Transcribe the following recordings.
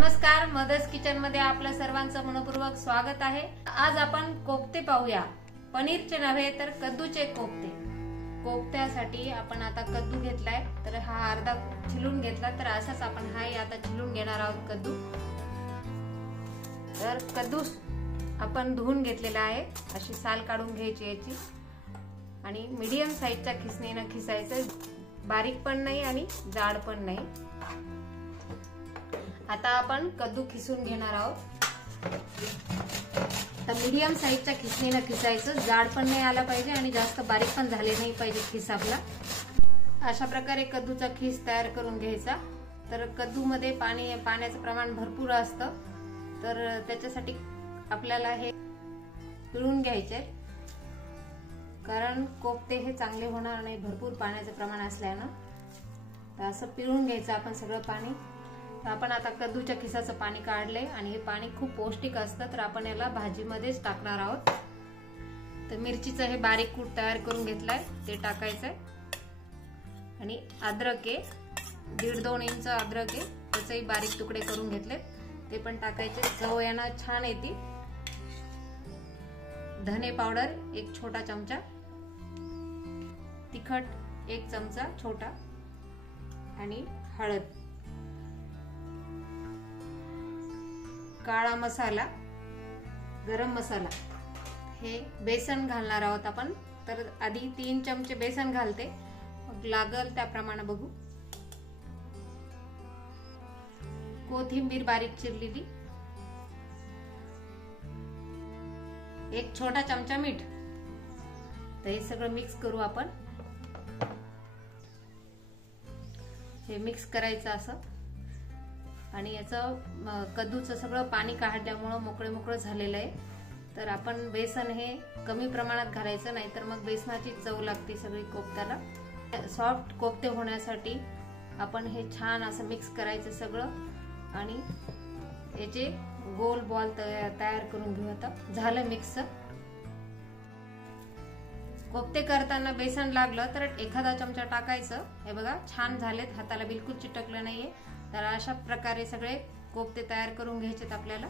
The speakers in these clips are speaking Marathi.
नमस्कार, मदर्स किचन मध्ये आपलं सर्वांचं मनपूर्वक स्वागत आहे। आज आपण कोफ्ते पाहूया। पनीरचे नव्हे तर कद्दूचे कोफ्ते। कोफ्त्यासाठी आपण आता कद्दू घेतलाय, तर हा अर्धा छिलून घेतला, तर असाच आपण हाही आता छिलून घेणार आहोत कद्दू। तर कद्दू आपण धुवून घेतलेला आहे, अशी साल काढून घ्यायची याची आणि मीडियम साइजच्या खिसणीने खिसायचं, बारीक पण नाही आणि जाड पण नाही। आता आपण कद्दू खिसून घेणार आहोत। तर मीडियम साइजच्या खिसणीने खिसायचं, जाड पण नाही आला पाहिजे आणि जास्त बारीक पण झाले नाही पाहिजे खिस आपला। अशा प्रकारे कद्दूचा खिस तयार करून घ्यायचा। तर कद्दू मध्ये पाण्याचं प्रमाण भरपूर असतं, तर त्याच्यासाठी आपल्याला हे पिळून घ्यायचे, कारण कोफ्ते हे चांगले होणार नाही भरपूर पाण्याचं प्रमाण असल्यानं। तर असं पिळून घ्यायचं आपण सगळं पाणी। आपण आता कद्दूच्या खिसाचं पाणी काढले आणि हे पाणी खूप पौष्टिक असतं, तर आपण याला भाजीमध्येच टाकणार आहोत। तर मिरचीचं हे बारीक कूट तयार करून घेतलाय, ते टाकायचंय आणि अद्रक आहे 1.5-2 इंच अद्रक आहे, त्याचेही बारीक तुकडे करून घेतले, ते पण टाकायचे। चव याना छान येते। धने पावडर 1 छोटा चमचा, तिखट 1 चमचा छोटा आणि हळद, काळा मसाला, गरम मसाला, हे बेसन घालणार आहोत आपण। तर आधी 3 चमचे बेसन घालते, मग लागल त्याप्रमाणे बघू। कोथिंबीर बारीक चिरलेली, 1 छोटा चमचा मीठ। तर हे सगळं मिक्स करू आपण। हे मिक्स करायचं असं आणि याचं कद्दूचं सगळं पाणी काढल्यामुळे मोकळं झालेलं आहे। तर आपण बेसन हे कमी प्रमाणात घालायचं, नाहीतर मग बेसनाची चव लागते सगळी कोफ्त्याला। सॉफ्ट कोफ्ते होण्यासाठी आपण हे छान असं मिक्स करायचं सगळं आणि याचे गोल बॉल तयार करून घेऊ। आता झालं मिक्स। कोफ्ते करताना बेसन लागलं तर एखादा चमचा टाकायचं। हे बघा छान झालेत, हाताला बिलकुल चिटकलं नाहीये। तर अशा प्रकारे सगळे कोफ्ते तयार करून घ्यायचेत आपल्याला।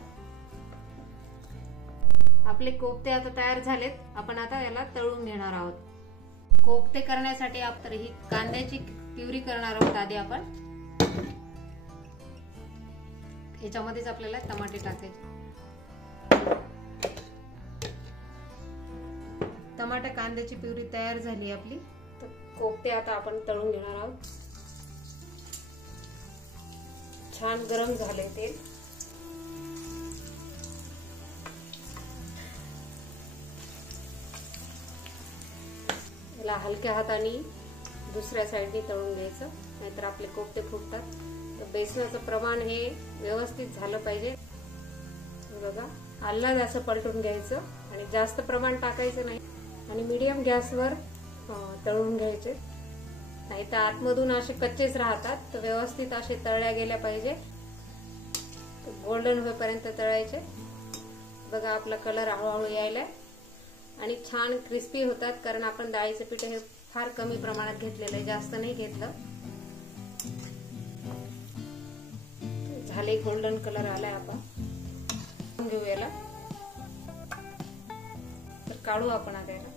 आपले कोफ्ते आता तयार झालेत, आपण आता याला तळून घेणार आहोत। कोफ्ते करण्यासाठी आपण ही कांद्याची प्युरी करणार आहोत आधी आपण। याच्यामध्येच आपल्याला टमाटे टाकायचे। टमाटा कांद्याची प्युरी तयार झाली आपली। तर कोफ्ते आता आपण तळून घेणार आहोत। छान गरम झाले तेल। याला हलक्या हाताने दुसऱ्या साईडने तळून घ्यायचं, नाहीतर आपले कोफ्ते फुटतात। तर बेसनाचं प्रमाण हे व्यवस्थित झालं पाहिजे। बघा आल्हाद असं पलटून घ्यायचं आणि जास्त प्रमाण टाकायचं नाही आणि मीडियम गॅसवर तळून घ्यायचे, नाही तर आतमधून असे कच्चेच राहतात। तर व्यवस्थित असे तळल्या गेल्या पाहिजे, गोल्डन होईपर्यंत तळायचे। बघा आपला कलर हळूहळू यायलाय आणि छान क्रिस्पी होतात, कारण आपण डाळीचं पीठ हे फार कमी प्रमाणात घेतलेलं आहे, जास्त नाही घेतलं। झाले गोल्डन कलर आलाय, आपण घेऊ याला। तर काढू आपण आता याला,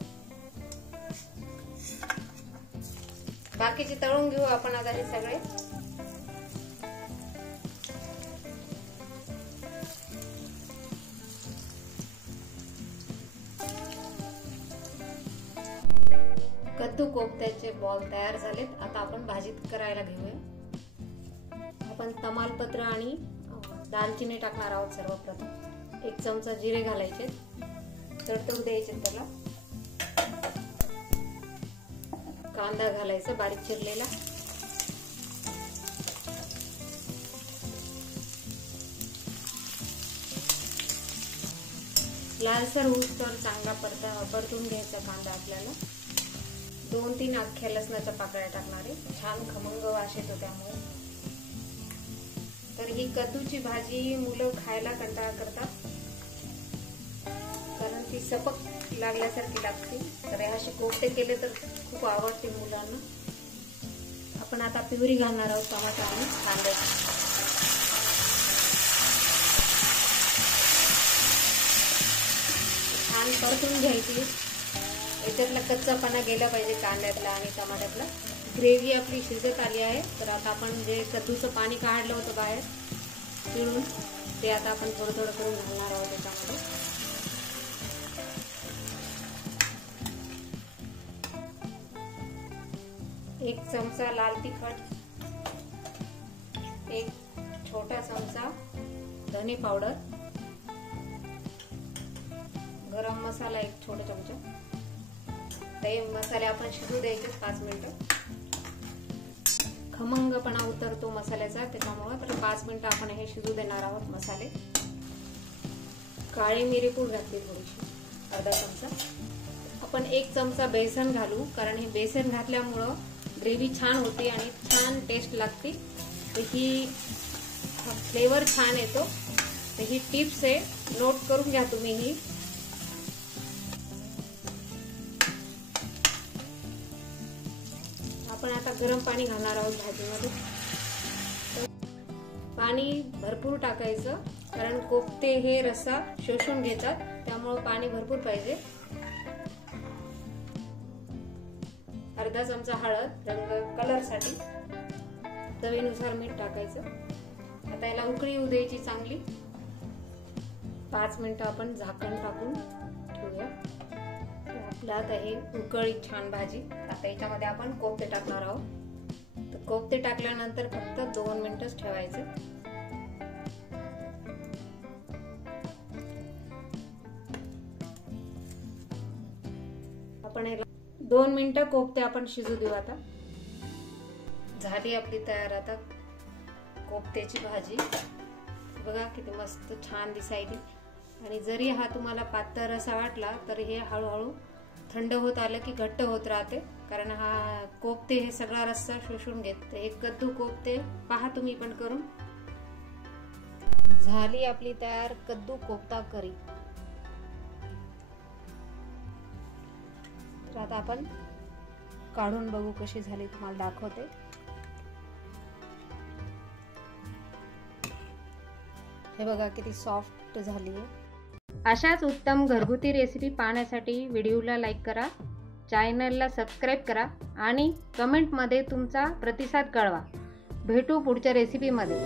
बाकीचे तळून घेऊ आपण आता हे सगळे। कद्दू कोफ्त्याचे बॉल तयार झालेत, आता आपण भाजीत करायला घेऊया। आपण तमालपत्र आणि दालचिनी टाकणार आहोत। सर्वप्रथम 1 चमचा जिरे घालायचे, तडतडू द्यायचे त्याला। कांदा घालायचा बारीक चिरलेला, लालसर होऊस्तोवर चांगला परतून घ्यायचा कांदा आपल्याला। 2-3 अख्ख्या लसणाच्या पाकळ्या टाकणार आहे, छान खमंग वास येतो त्यामुळे। तर ही कद्दूची भाजी मुलं खायला कंटाळा करतात, कारण ती सपक लागल्यासारखी लागते। तर असे कोफ्ते केले तर खूप आवडते मुलांना। आपण आता प्युरी घालणार आहोत टमाटा आणि कांद्याची। परतून घ्यायची. याच्यातला कच्चापणा गेला पाहिजे कांद्यातला आणि टमाट्यातला. ग्रेव्ही आपली शिजत आली आहे. तर आता आपण जे कद्दूचं पाणी काढलं होतं बाहेर पिळून, ते आता आपण थोडं थोडं करून घालणार आहोत त्याच्यामध्ये. एक चमचा लाल तिखट, एक छोटा चमचा धने पावडर, गरम मसाला एक छोटा चमचा. ते मसाले आपण शिजू द्यायचे 5 मिनिटं. खमंगपणा उतरतो मसाल्याचा त्याच्यामुळे. तर 5 मिनिटं आपण हे शिजू देणार आहोत मसाले. काळी मिरी पूड घातली थोडीशी, अर्धा चमचा. आपण 1 चमचा बेसन घालू, कारण हे बेसन घातल्यामुळं ग्रेव्ही छान होते आणि छान टेस्ट लागते. तर ही फ्लेवर छान येतो. तर ही टिप्स आहे, नोट करून घ्या तुम्ही ही. आपण आता गरम पाणी घालणार आहोत भाजीमध्ये. पाणी भरपूर टाकायचं, कारण कोफ्ते हे रस्सा शोषून घेतात, त्यामुळे पाणी भरपूर पाहिजे. अर्धा चमचा हळद रंग कलरसाठी, चवीनुसार मीठ टाकायचं. आता याला उकळी येऊ द्यायची चांगली. 5 मिनिटं आपण झाकण टाकून ठेवूया. आपलं आता हे उकळी छान भाजी. आता याच्यामध्ये आपण कोफ्ते टाकणार आहोत. तर कोफ्ते टाकल्यानंतर फक्त 2 मिनिटच ठेवायचं. आपण याला 2 मिनिटं कोफ्ते आपण शिजू देऊ. आता झाली आपली तयार आता कोफ्त्याची भाजी. बघा किती मस्त छान दिसायली. आणि जरी हा तुम्हाला पातळ रस्सा वाटला तर हे हळूहळू थंड होत आलं की घट्ट होत राहते, कारण हा कोफ्ते हे सगळा रस्सा शोषून घेते. हे कद्दू कोफ्ते पहा तुम्ही पण करून. झाली आपली तयार कद्दू कोफ्ता करी. तर आता आपण काढून बघू कशी झाली, तुम्हाला दाखवते. हे बघा किती सॉफ्ट झाली आहे. अशाच उत्तम घरगुती रेसिपी पाहण्यासाठी व्हिडिओला लाईक करा, चॅनलला सबस्क्राईब करा आणि कमेंटमध्ये तुमचा प्रतिसाद कळवा. भेटू पुढच्या रेसिपीमध्ये.